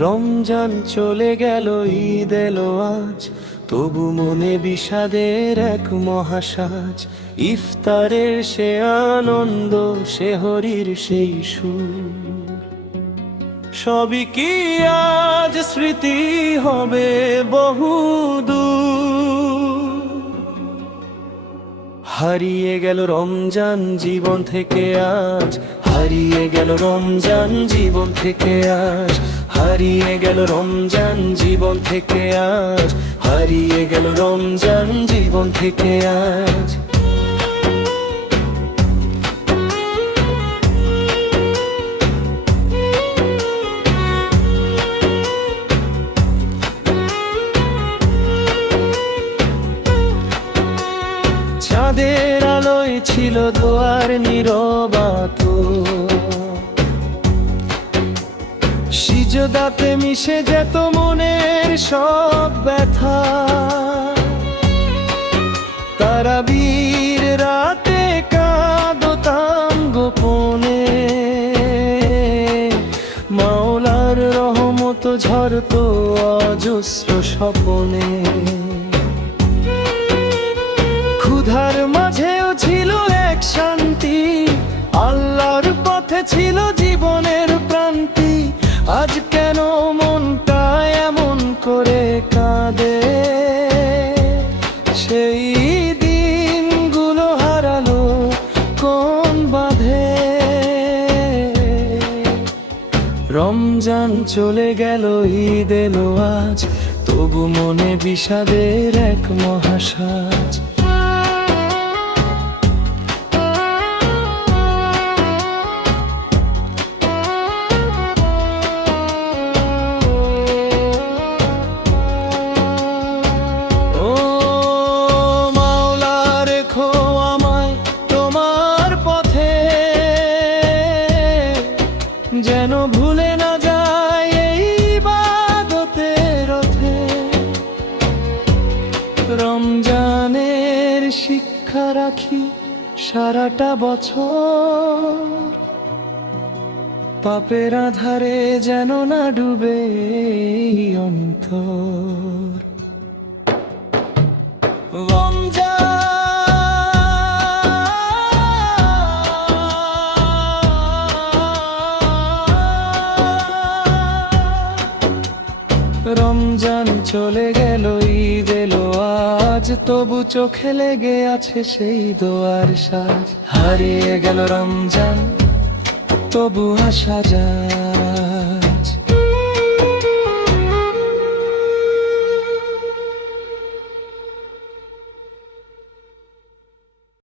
রমজান চলে গেল, ঈদ এলো আজ, তবু মনে বিষাদের এক মহাসাজ। ইফতারের সে আনন্দ, সেহরির সেই সুর, সবই কি আজ স্মৃতি হবে বহুদূর। হারিয়ে গেল রমজান জীবন থেকে আজ, হারিয়ে গেল রমজান জীবন থেকে আজ, হারিয়ে গেল রমজান জীবন থেকে আজ, হারিয়ে গেল রমজান জীবন থেকে আজ। চাঁদের আলোয় ছিল দোয়ার নীরবতা, সিজদাতে মিশে যেত মনের সব ব্যথা। তারাবীর রাতে কাঁদতাম গোপনে, মাওলার রহমত ঝরতো অজস্র স্বপনে। ক্ষুধার মাঝেও ছিল এক শান্তি, আল্লাহর পথে ছিল জীবনের প্রান্তি। আজ কেন মনটা এমন করে কাঁদে, সেই দিনগুলো হারালো কোন বাঁধে। রমজান চলে গেল, ঈদ এলো আজ, তবু মনে বিষাদের এক মহাসাজ। যেন ভুলে না যায় এই ইবাদতের রথে, রমজানের শিক্ষা রাখি সারাটা বছর। পাপের আধারে যেন না ডুবে এই অন্তর। রমজান চলে গেল, ঈদ এলো আজ, তবু চোখে লেগে আছে সেই দোয়ার সাজ। হারিয়ে গেল রমজান, তবু আসা যায়।